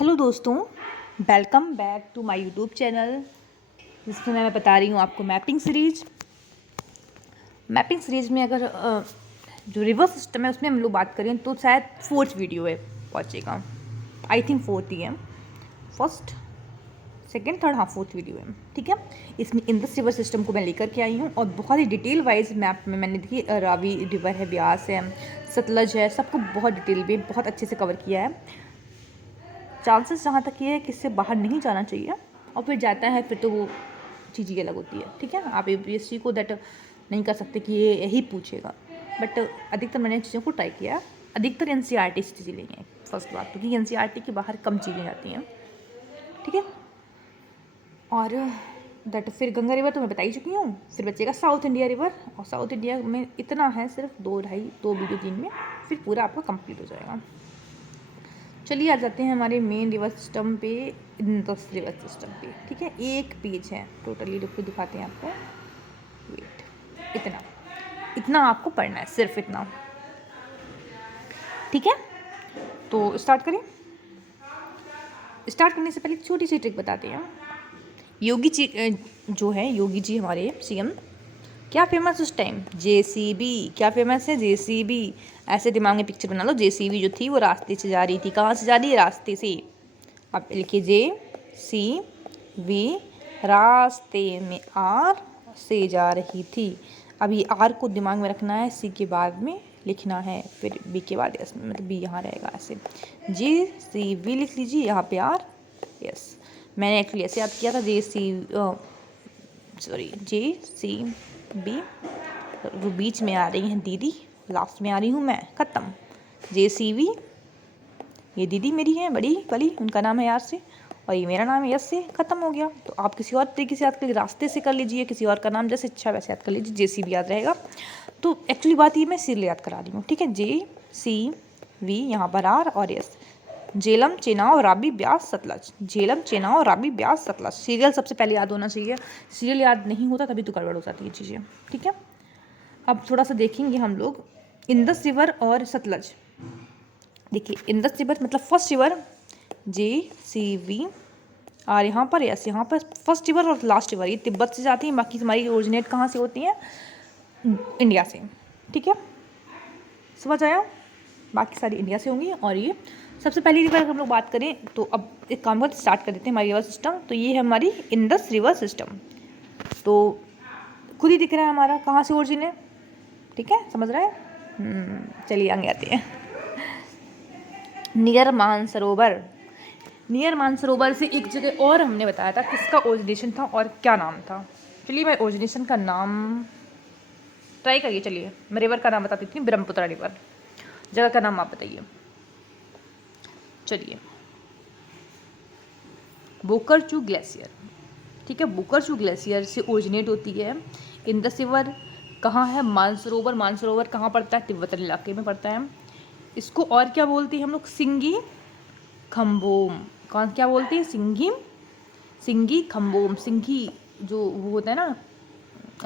Hello दोस्तों, welcome back to my YouTube channel जिसमें मैं बता रही हूँ आपको मैपिंग सीरीज में अगर जो रिवर सिस्टम है उसमें हम लोग बात करें तो शायद फोर्थ वीडियो है पहुँचेगा। आई थिंक फोर्थ ही है, फर्स्ट सेकेंड थर्ड, हाँ फोर्थ वीडियो है। ठीक है, इसमें इंडस रिवर सिस्टम को मैं लेकर के आई हूँ और बहुत ही डिटेल वाइज मैप में मैंने देखी रावी रिवर है, ब्यास है, सतलज है, सबको बहुत डिटेल में बहुत अच्छे से कवर किया है। चांसेस जहाँ तक ये है कि इससे बाहर नहीं जाना चाहिए और फिर जाता है फिर तो वो चीज़ ही अलग होती है। ठीक है, आप APSC को दैट नहीं कर सकते कि ये यही पूछेगा, बट अधिकतर मैंने चीज़ों को ट्राई किया। अधिकतर NCERT से चीज़ें लेंगे फर्स्ट बात, क्योंकि NCERT के बाहर कम चीज़ें जाती हैं। ठीक है, और दैट फिर गंगा रिवर तो मैं बता ही चुकी हूँ। फिर बचेगा साउथ इंडिया रिवर, और साउथ इंडिया में इतना है सिर्फ 2 वीडियो 3 में, फिर पूरा आपका कंप्लीट हो जाएगा। चलिए आ जाते हैं हमारे मेन रिवर सिस्टम पे, इंडस रिवर सिस्टम पे। ठीक है, एक पेज है टोटली, रुक के दिखाते हैं आपको। वेट, इतना आपको पढ़ना है, सिर्फ इतना। ठीक है, तो स्टार्ट करें। स्टार्ट करने से पहले एक छोटी सी ट्रिक बताते हैं। योगी जी जो है, योगी जी हमारे CM, क्या फेमस उस टाइम? JCB। क्या फेमस है? JCB। ऐसे दिमाग में पिक्चर बना लो। JCB जो थी वो रास्ते से जा रही थी। कहाँ से जा रही है? रास्ते से। अब लिखिए JCB, रास्ते में R से जा रही थी। अब ये R को दिमाग में रखना है, C के बाद में लिखना है, फिर B के बाद S, मतलब B यहाँ रहेगा। ऐसे JCB लिख लीजिए, यहाँ पे R S। मैंने एक्चुअली ऐसे याद किया था, JCB। वो बीच में आ रही हैं दीदी, लास्ट में आ रही हूँ मैं, ख़त्म। JCB, ये दीदी मेरी है बड़ी वाली, उनका नाम है यार से, और ये मेरा नाम है यस से, ख़त्म हो गया। तो आप किसी और तरीके से याद कर लीजिए, रास्ते से कर लीजिए, किसी और का नाम जैसे इच्छा वैसे याद कर लीजिए, JCB याद रहेगा। तो एक्चुअली बात ये मैं सीरियल याद करा रही हूँ। ठीक है, JCB, यहाँ पर R और S। झेलम, चेनाब, रावी, ब्यास, सतलज। झेलम, चेनाब, रावी, ब्यास, सतलज। सीरियल सबसे पहले याद होना चाहिए। सीरियल याद नहीं होता तभी तो गड़बड़ हो जाती है चीज़ें। ठीक है, अब थोड़ा सा देखेंगे हम लोग इंडस रिवर और सतलज। देखिए, इंडस रिवर मतलब फर्स्ट रिवर JCB, और यहाँ पर यस, यहाँ पर फर्स्ट रिवर और लास्ट रिवर ये तिब्बत से जाती है। बाकी हमारी ओरिजिनेट कहाँ से होती हैं? इंडिया से। ठीक है, समझ आया? बाकी सारी इंडिया से होंगी। और ये सबसे पहली रिवर हम लोग बात करें तो अब एक काम कर स्टार्ट कर देते हैं हमारी रिवर सिस्टम। तो ये है हमारी इंडस रिवर सिस्टम। तो खुद ही दिख रहा है हमारा कहाँ से ओरिजिन है। ठीक है, समझ रहा है? चलिए आगे आते हैं। नियर मानसरोवर। नियर मानसरोवर से एक जगह और हमने बताया था किसका ओरिजिनेशन था और क्या नाम था। चलिए मैं ओरिजिनेशन का नाम ट्राई करिए। चलिए मैं रिवर का नाम बताती थी, ब्रह्मपुत्र रिवर। जगह का नाम आप बताइए। चलिए, बोकरचू ग्लेशियर। ठीक है, बोकरचू ग्लेशियर से ओरिजिनेट होती है इंडस रिवर। कहाँ है? मानसरोवर। मानसरोवर कहाँ पड़ता है? तिब्बतन इलाके में पड़ता है। इसको और क्या बोलते हैं हम लोग? सिंगी खम्बोम। कौन क्या बोलते हैं? सिंगी खम्बोम। सिंगी जो वो होता है ना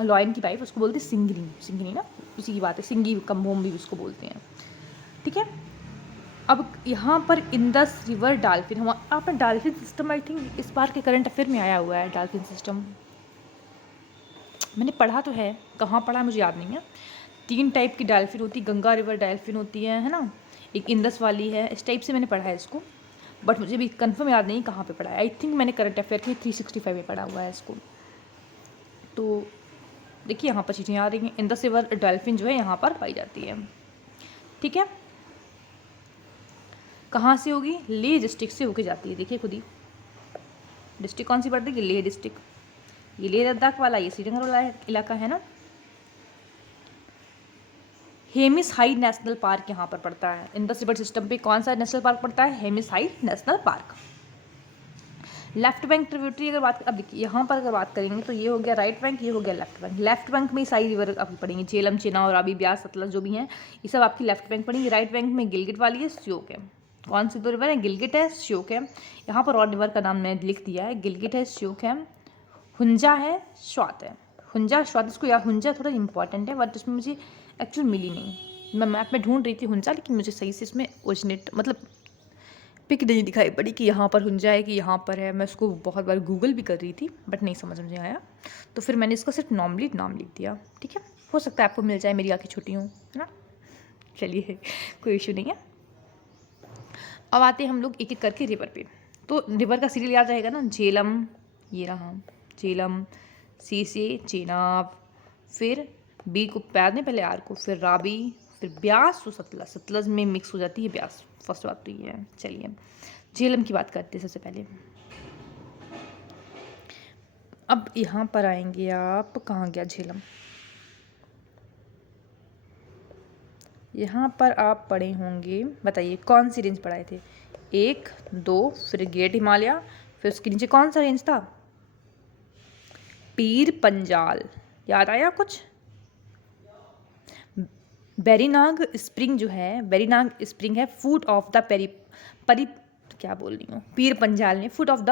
लॉयन की पाइप, उसको बोलते हैं सिंगनी। सिंगनी ना, उसी की बात है। सिंगी खम्बोम भी उसको बोलते हैं। ठीक है, अब यहाँ पर इंडस रिवर डॉल्फिन। हम आपने डॉल्फिन सिस्टम आई थिंक इस बार के करंट अफेयर में आया हुआ है। डॉल्फिन सिस्टम मैंने पढ़ा तो है, कहाँ पढ़ा है मुझे याद नहीं है। 3 टाइप की डॉल्फिन होती है। गंगा रिवर डॉल्फिन होती है ना, एक इंडस वाली है। इस टाइप से मैंने पढ़ा है इसको, बट मुझे भी कंफर्म याद नहीं कहाँ पे पढ़ा है। आई थिंक मैंने करंट अफेयर के 365 में पढ़ा हुआ है इसको। तो देखिए यहाँ पर चीज़ें आ रही हैं। इंडस रिवर डॉल्फिन जो है यहाँ पर पाई जाती है। ठीक है, कहाँ से होगी? लेह डिस्ट्रिक्ट से होके जाती है। देखिए खुद ही डिस्ट्रिक्ट कौन सी पड़ती है? लेह डिस्ट्रिक्ट। ये लेह लद्दाख वाला, ये श्रीनगर वाला इलाका है ना। हेमिस हाई नेशनल पार्क यहाँ पर पड़ता है। इंडस रिवर सिस्टम पे कौन सा नेशनल पार्क पड़ता है? Hemis high national park. Left bank tributary अगर बात, अब देखिए यहाँ पर अगर बात करेंगे तो ये हो गया राइट बैंक, ये हो गया लेफ्ट बैंक। लेफ्ट बैंक में सारी रिवर आपकी पड़ेंगी, झेलम, चेनाब, रावी, ब्यास, सतलज जो भी हैं ये सब आपकी लेफ्ट बैंक पड़ेंगी। राइट बैंक में गिलगिट वाली है, श्योक है। कौन सी 2 रिवर है? गिलगिट है, श्योक है। यहाँ पर और रिवर का नाम मैंने लिख दिया है, गिलगिट है, श्योक है, हुंजा है, स्वात है। हुंजा स्वात, इसको यार हुंजा थोड़ा इंपॉर्टेंट है, बट इसमें मुझे एक्चुअल मिली नहीं। मैं मैप में ढूंढ रही थी हुंजा, लेकिन मुझे सही से इसमें ओरिजिनेट मतलब पिक नहीं दिखाई पड़ी कि यहाँ पर हुंजा है कि यहाँ पर है। मैं उसको बहुत बार गूगल भी कर रही थी बट नहीं समझ में आया, तो फिर मैंने इसको सिर्फ नॉर्मली नाम लिख दिया। ठीक है, हो सकता है आपको मिल जाए, मेरी आँखें छोटी हूँ, है ना। चलिए कोई इशू नहीं है। अब आते हैं हम लोग एक एक करके रिवर पे। तो रिवर का सीरियल याद रहेगा ना, झेलम, ये रहा झेलम, सी से चेनाब, फिर बी को पैर नहीं, पहले आर को, फिर राबी, फिर ब्यास, तो सतलज, सतलज में मिक्स हो जाती है ब्यास। फर्स्ट बात तो ये है। चलिए झेलम की बात करते हैं सबसे पहले। अब यहाँ पर आएंगे आप, कहाँ गया झेलम, यहाँ पर आप पढ़े होंगे, बताइए कौन सी रेंज पढ़ाए थे, 1, 2, फिर ग्रेट हिमालय, फिर उसके नीचे कौन सा रेंज था, पीर पंजाल, याद आया कुछ। वेरीनाग स्प्रिंग जो है, वेरीनाग स्प्रिंग है फुट ऑफ द परी क्या बोल रही हूँ, पीर पंजाल में, foot of the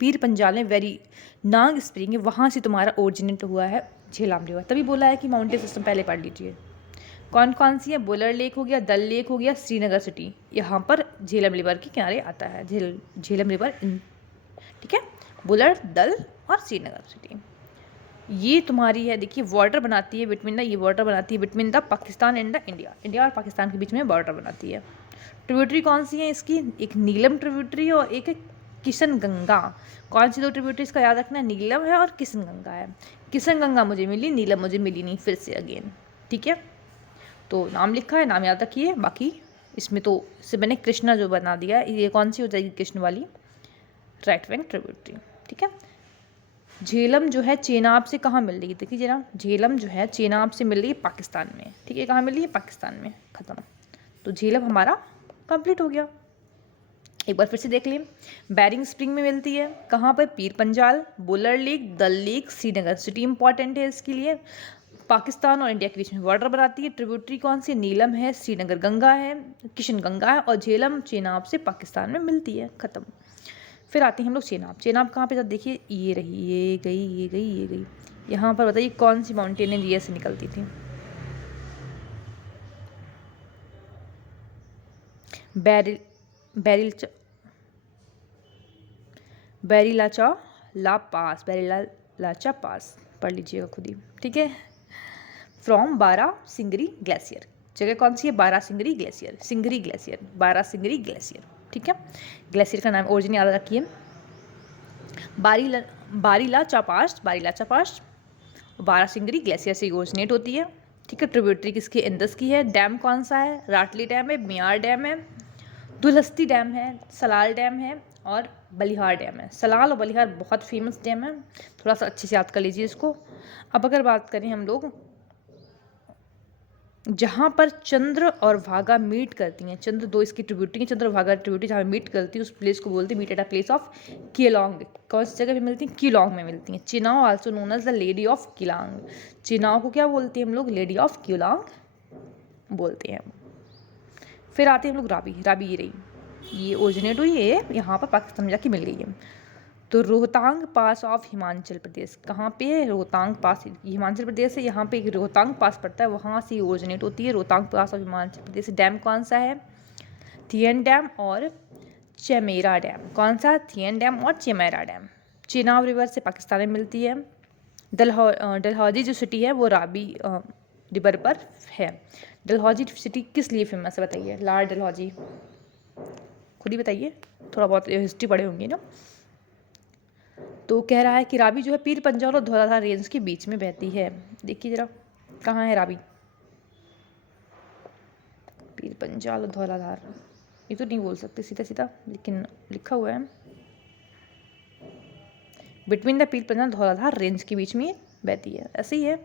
Pir Panjal में वेरीनाग स्प्रिंग है, वहाँ से तुम्हारा ओरिजिनेट हुआ है झेलम रिवर। तभी बोला है कि माउंटेन सिस्टम पहले पढ़ लीजिए। कौन कौन सी है, बुलर लेक हो गया, दल लेक हो गया, श्रीनगर सिटी, यहाँ पर झेलम रिवर के किनारे आता है झेलम रिवर। ठीक है, बुलर, दल और श्रीनगर सिटी ये तुम्हारी है। देखिए वाटर बनाती है बिटवीन द, ये वाटर बनाती है between the Pakistan and the India, India और पाकिस्तान के बीच में वाटर बनाती है। ट्रिब्यूटरी कौन सी है इसकी, एक नीलम ट्रिब्यूटरी और एक है किशन गंगा। कौन सी दो ट्रिब्यूटरीज का याद रखना है, नीलम है और किशन गंगा है। किशन गंगा मुझे मिली, नीलम मुझे मिली नहीं, फिर से अगेन। ठीक है, तो नाम लिखा है, नाम याद रखिए। बाकी इसमें तो इससे मैंने कृष्णा जो बना दिया, ये कौन सी हो जाएगी, कृष्ण वाली राइट बैंक ट्रिब्यूटरी। ठीक है, झेलम जो है चेनाब से कहाँ मिल रही है, देखिए जरा, झेलम जो है चेनाब से मिल रही है पाकिस्तान में। ठीक है, कहाँ मिल रही है, पाकिस्तान में, ख़त्म। तो झेलम हमारा कंप्लीट हो गया। एक बार फिर से देख लें, बैरिंग स्प्रिंग में मिलती है, कहाँ पर, पीर पंजाल, बुलर लेक, दल लेक, श्रीनगर सिटी इंपॉर्टेंट है इसके लिए। पाकिस्तान और इंडिया के बीच में वाटर बनाती है। ट्रिब्यूटरी कौन सी, नीलम है, श्रीनगर गंगा है, किशन गंगा है, और झेलम चेनाब से पाकिस्तान में मिलती है, ख़त्म। फिर आते हैं हम लोग चेनाब। चेनाब कहाँ पे, जब देखिए ये रही, ये गई, ये गई, ये गई, यहाँ पर बताइए कौन सी माउंटेन एरिया से निकलती थी, बैरिलाचा ला पास, बैरिलाचा पास पढ़ लीजिएगा खुद ही। ठीक है, फ्रॉम बारा सिंगरी ग्लेशियर, जगह कौन सी है, बारा सिंगरी ग्लेशियर, सिंगरी ग्लेशियर, बारा सिंगरी ग्लेशियर। ठीक है, ग्लेशियर का नाम ओरिजिन याद रखिए, बारीला चापास्ट, बारीला चापास्ट, बारा सिंगरी ग्लेशियर से ओरिजिनेट होती है। ठीक है, ट्रिब्यूटरी किसकी, इंदस की है। डैम कौन सा है, राटली डैम है, मियार डैम है, दुलहस्ती डैम है, सलाल डैम है और बलिहार डैम है। सलाल और बलिहार बहुत फेमस डैम है, थोड़ा सा अच्छे से याद कर लीजिए इसको। अब अगर बात करें हम लोग जहाँ पर चंद्र और भागा मीट करती हैं, चंद्र दो इसकी ट्रिब्यूटरी है, चंद्र और भागा ट्रिब्यूटरी जहाँ मीट करती है उस प्लेस को बोलते हैं meet at a place of Keylong. कौन सी जगह पे मिलती हैं, किलोंग में मिलती हैं। Chenab also known as the lady of Keylong, Chenab को क्या बोलते हैं हम लोग, लेडी ऑफ किलोंग बोलते हैं। फिर आते हैं हम लोग राबी। राबी ये रही, ये ओरिजिनेट हुई है यहाँ पर पाकिस्तान में जाके मिल गई है। तो रोहतांग पास ऑफ हिमाचल प्रदेश, कहाँ पे है, रोहतांग पास, हिमाचल प्रदेश है, यहाँ पे एक रोहतांग पास पड़ता है, वहाँ से ओरिजिनेट होती है, रोहतांग पास ऑफ हिमाचल प्रदेश। डैम कौन सा है, थियन डैम और चमेरा डैम। कौन सा, थियन डैम और चमेरा डैम। चेनाब रिवर से पाकिस्तान में मिलती है। डलहौजी जो सिटी है वो राबी रिवर पर है। डलहौजी सिटी किस लिए फेमस है बताइए, लॉर्ड डलहौजी, खुद ही बताइए, थोड़ा बहुत हिस्ट्री पढ़े होंगे ना। तो कह रहा है कि राबी जो है पीर पंजाल और धौलाधार रेंज के बीच में बहती है। देखिए जरा कहाँ है राबी, पीर पंजाल और धौलाधार, ये तो नहीं बोल सकते सीधा सीधा, लेकिन लिखा हुआ है between the Pir Panjal Dhauladhar range के बीच में बहती है, ऐसे ही है।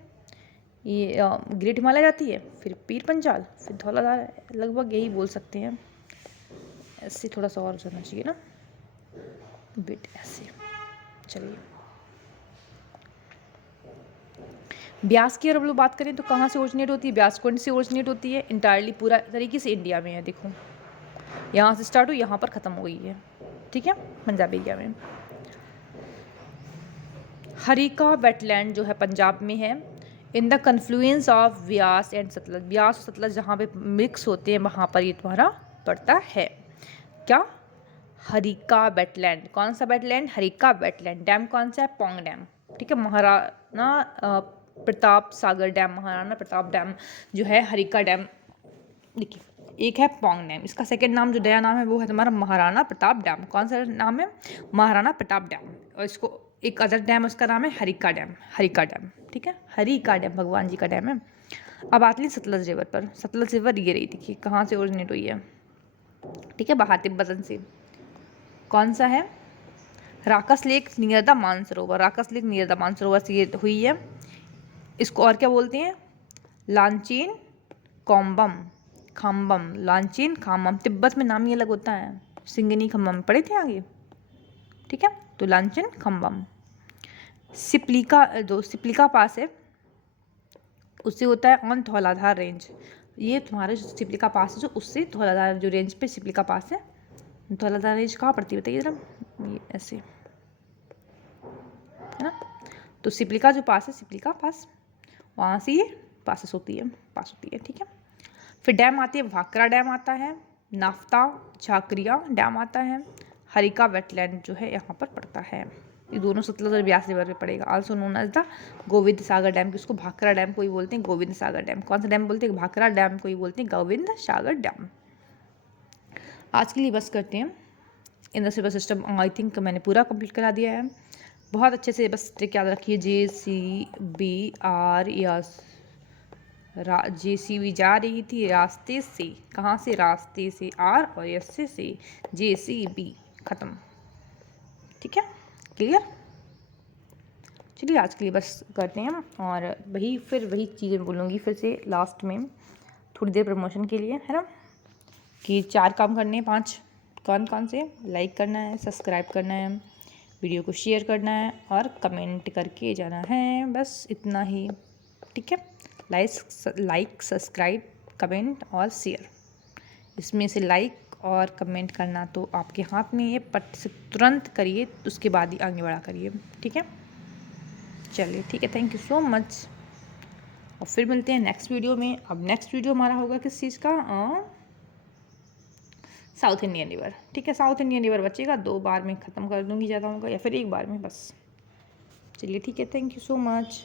ये ग्रेट हिमालय जाती है, फिर पीर पंजाल, फिर धौलाधार, लगभग यही बोल सकते हैं। ऐसे थोड़ा सा और जाना चाहिए ना, बिट ऐसे। चलिए ब्यास की अगर हम लोग बात करें तो कहाँ से ओरिजिनेट होती है, ब्यासकुंड से ओरिजिनेट होती है। इंटायरली पूरा तरीके से इंडिया में है, देखो यहाँ से स्टार्ट हुई, यहाँ पर ख़त्म हो गई है। ठीक है, पंजाब एरिया में। हरिका वेटलैंड जो है पंजाब में है। In the confluence of Vyas and Sutlej, Vyas और सतलज जहाँ पे मिक्स होते हैं वहाँ पर ये तुम्हारा पड़ता है। क्या, हरिका वेटलैंड। कौन सा वेटलैंड? हरिका वेटलैंड। डैम कौन सा है? पौंग डैम। ठीक है, महाराणा प्रताप सागर डैम, महाराणा प्रताप डैम जो है हरिका डैम। देखिए, एक है पौंग डैम, इसका सेकंड नाम जो नया नाम है वो है तुम्हारा महाराणा प्रताप डैम। कौन सा नाम है? महाराणा प्रताप डैम। और इसको एक अदर डैम उसका नाम है हरिका डैम। हरिका डैम, ठीक है, हरिका डैम भगवान जी का डैम है। अब आती है सतलज रिवर पर। सतलज रिवर ये रही, देखिए कहाँ से ओरिजिनेट हुई है। ठीक है, बाहर तिब्बतन से। कौन सा है? Rakas lake near the Mansarovar. Rakas lake near the Mansarovar से ये हुई है। इसको और क्या बोलते हैं? लांचीन कोम्बम खाम्बम। लांचीन खाम्बम, तिब्बत में नाम ये अलग होता है। सिंगनी खम्बम पढ़े थे आगे, ठीक है। तो लांचीन खम्बम। सिप्लिका, जो सिप्लिका पास है उससे होता है ऑन धौलाधार रेंज। ये तुम्हारे जो सिप्लिका पास है जो उससे धौलाधार जो रेंज पे सिप्लिका पास है। धौलाधार रेंज कहाँ पड़ती है बताइए जरा? ये ऐसे है ना। तो सिप्लिका जो पास है, सिप्लिका पास, वहाँ से ये पास होती है, ठीक है। फिर डैम आती है, भाखरा डैम आता है, नाफ्ता झाकरिया डैम आता है, हरिका वेटलैंड जो है यहाँ पर पड़ता है। ये दोनों सतलज और ब्यास रिवर पे पड़ेगा। Also known as the Govind Sagar dam, किसको भाखरा डैम कोई बोलते हैं, गोविंद सागर डैम। कौन सा डैम बोलते हैं? भाखरा डैम कोई बोलते हैं, गोविंद सागर डैम। आज के लिए बस करते हैं। In the civil system I think मैंने पूरा कंप्लीट करा दिया है। बहुत अच्छे से बस ट्रिक याद रखिए। JCBR या JCB जा रही थी रास्ते से। कहाँ से? रास्ते से। R और S से JCB ख़त्म। ठीक है, क्लियर? चलिए आज के लिए बस करते हैं। और फिर वही चीज़ें बोलूँगी फिर से लास्ट में थोड़ी देर प्रमोशन के लिए, है ना, कि 4 काम करने हैं, 5 कौन कौन से? लाइक करना है, सब्सक्राइब करना है, वीडियो को शेयर करना है और कमेंट करके जाना है, बस इतना ही। ठीक है, लाइक सब्सक्राइब कमेंट और शेयर, इसमें से लाइक और कमेंट करना तो आपके हाथ में है, पट से तुरंत करिए, उसके बाद ही आगे बढ़ा करिए। ठीक है, चलिए ठीक है, थैंक यू सो मच। और फिर मिलते हैं नेक्स्ट वीडियो में। अब नेक्स्ट वीडियो हमारा होगा किस चीज़ का? South Indian river. ठीक है, साउथ इंडियन रिवर बचेगा, 2 बार में ख़त्म कर दूँगी, ज़्यादा होगा, या फिर 1 बार में बस। चलिए ठीक है, थैंक यू सो मच।